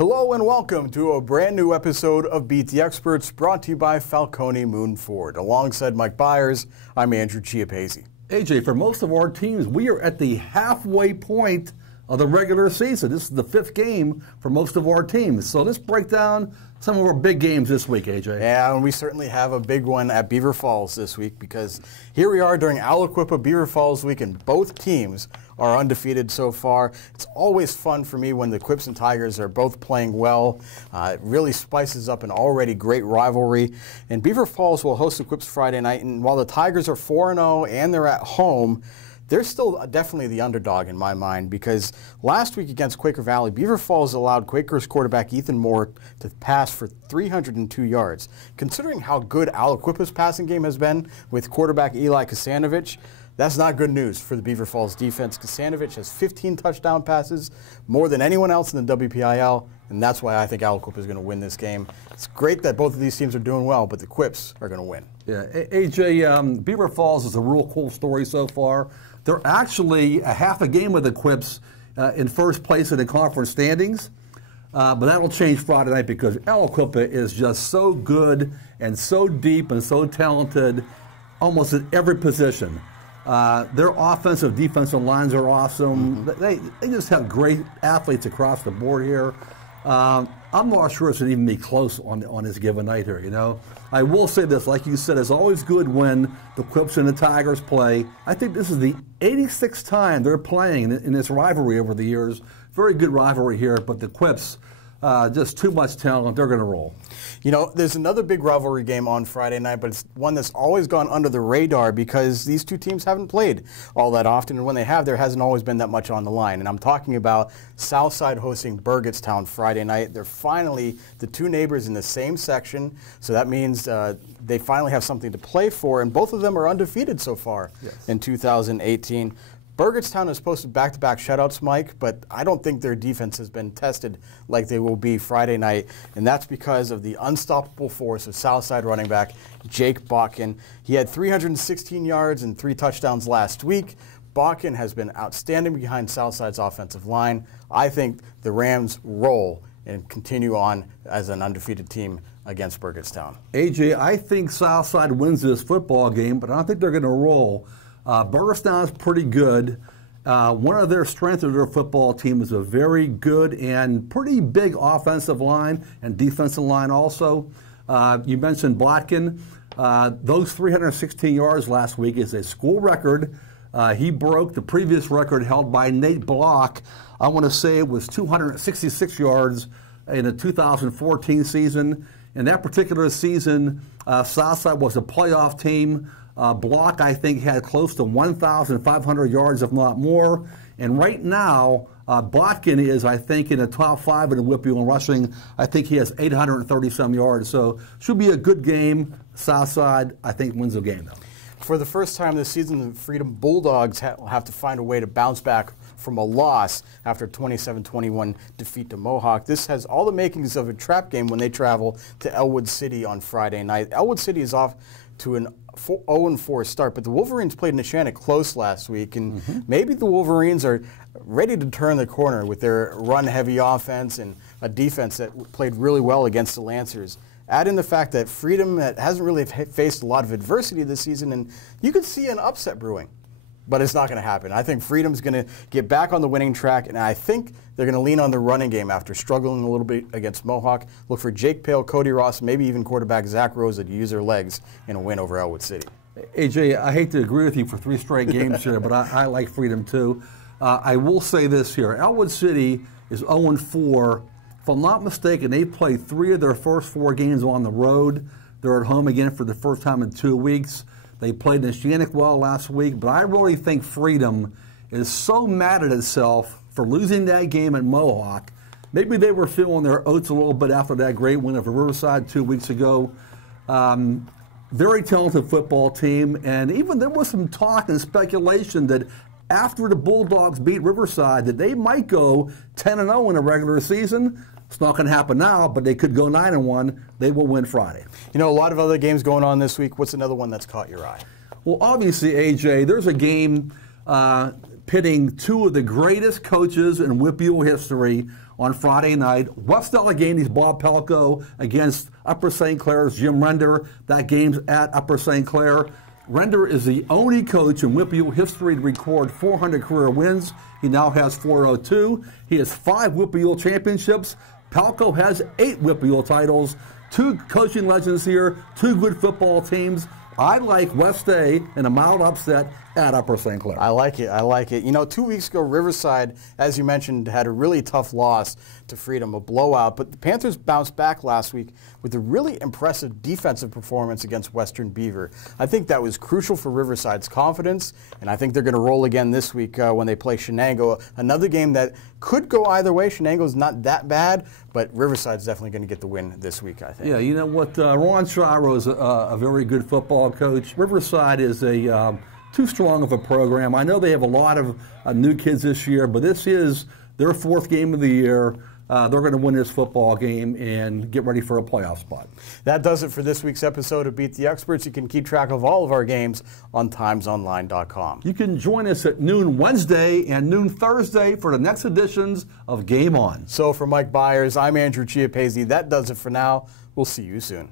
Hello and welcome to a brand new episode of Beat the Experts, brought to you by Falcone Moon Ford. Alongside Mike Bires, I'm Andrew Chiappazzi. AJ, for most of our teams, we are at the halfway point of the regular season. This is the fifth game for most of our teams. So let's break down some of our big games this week, AJ. Yeah, and we certainly have a big one at Beaver Falls this week, because here we are during Alcoa Beaver Falls week, and both teams are undefeated so far. It's always fun for me when the Quips and Tigers are both playing well. It really spices up an already great rivalry. And Beaver Falls will host the Quips Friday night, and while the Tigers are 4-0 and they're at home, they're still definitely the underdog in my mind, because last week against Quaker Valley, Beaver Falls allowed Quakers quarterback Ethan Moore to pass for 302 yards. Considering how good Aliquippa's passing game has been with quarterback Eli Kasanovich, that's not good news for the Beaver Falls defense. Kasanovich has 15 touchdown passes, more than anyone else in the WPIL, and that's why I think Aliquippa is going to win this game. It's great that both of these teams are doing well, but the Quips are going to win. Yeah, AJ, Beaver Falls is a real cool story so far. They're actually a half a game of the Quips in first place in the conference standings, but that'll change Friday night because Aliquippa is just so good and so deep and so talented almost at every position. Their offensive, defensive lines are awesome. They just have great athletes across the board here. I'm not sure it's going to even be close on this given night here, you know. I will say this, like you said, it's always good when the Quips and the Tigers play. I think this is the 86th time they're playing in this rivalry over the years. Very good rivalry here, but the Quips, just too much talent. They're going to roll. You know, there's another big rivalry game on Friday night, but it's one that's always gone under the radar because these two teams haven't played all that often, and when they have, there hasn't always been that much on the line. And I'm talking about Southside hosting Burgettstown Friday night. They're finally the two neighbors in the same section, so that means they finally have something to play for, and both of them are undefeated so far in 2018. Burgettstown has posted back-to-back shutouts, Mike, but I don't think their defense has been tested like they will be Friday night, and that's because of the unstoppable force of Southside running back Jake Botkin. He had 316 yards and 3 touchdowns last week. Botkin has been outstanding behind Southside's offensive line. I think the Rams roll and continue on as an undefeated team against Burgettstown. AJ, I think Southside wins this football game, but I don't think they're going to roll. Burgettstown is pretty good. One of their strengths of their football team is a very good and pretty big offensive line and defensive line also. You mentioned Botkin. Those 316 yards last week is a school record. He broke the previous record held by Nate Block. I want to say it was 266 yards in the 2014 season. In that particular season, Southside was a playoff team. Block, I think, had close to 1,500 yards, if not more. And right now, Botkin is, I think, in the top 5 in the WPIAL in rushing. I think he has 830-some yards. So should be a good game. Southside, I think, wins the game, though. For the first time this season, the Freedom Bulldogs will have to find a way to bounce back from a loss after a 27-21 defeat to Mohawk. This has all the makings of a trap game when they travel to Elwood City on Friday night. Elwood City is off to an 0-4 start, but the Wolverines played Neshannock close last week, and maybe the Wolverines are ready to turn the corner with their run-heavy offense and a defense that played really well against the Lancers. Add in the fact that Freedom hasn't really faced a lot of adversity this season, and you could see an upset brewing. But it's not going to happen. I think Freedom's going to get back on the winning track, and I think they're going to lean on the running game after struggling a little bit against Mohawk. Look for Jake Pale, Cody Ross, maybe even quarterback Zach Rosa to use their legs in a win over Elwood City. AJ, I hate to agree with you for 3 straight games here, but I like Freedom too. I will say this here. Elwood City is 0-4. If I'm not mistaken, they played 3 of their first 4 games on the road. They're at home again for the first time in 2 weeks. They played Neshannock well last week, but I really think Freedom is so mad at itself for losing that game at Mohawk. Maybe they were feeling their oats a little bit after that great win over Riverside 2 weeks ago. Very talented football team, and even there was some talk and speculation that after the Bulldogs beat Riverside that they might go 10-0 in a regular season. It's not going to happen now, but they could go 9-1. They will win Friday. You know, a lot of other games going on this week. What's another one that's caught your eye? Well, obviously, AJ, there's a game pitting 2 of the greatest coaches in WPIAL history on Friday night. West Allegheny's Bob Pelko against Upper St. Clair's Jim Render. That game's at Upper St. Clair. Render is the only coach in WPIAL history to record 400 career wins. He now has 402. He has 5 WPIAL championships. Palco has 8 WPIAL titles. 2 coaching legends here, 2 good football teams. I like West A in a mild upset at Upper St. Clair. I like it. I like it. You know, 2 weeks ago, Riverside, as you mentioned, had a really tough loss to Freedom, a blowout. But the Panthers bounced back last week with a really impressive defensive performance against Western Beaver. I think that was crucial for Riverside's confidence, and I think they're going to roll again this week when they play Chenango. Another game that could go either way. Chenango's not that bad, but Riverside's definitely going to get the win this week, I think. Yeah, you know what? Ron Shiro is a very good football coach. Riverside is a too strong of a program. I know they have a lot of new kids this year, but this is their 4th game of the year. They're going to win this football game and get ready for a playoff spot. That does it for this week's episode of Beat the Experts. You can keep track of all of our games on timesonline.com. You can join us at noon Wednesday and noon Thursday for the next editions of Game On. So for Mike Bires, I'm Andrew Chiappazzi. That does it for now. We'll see you soon.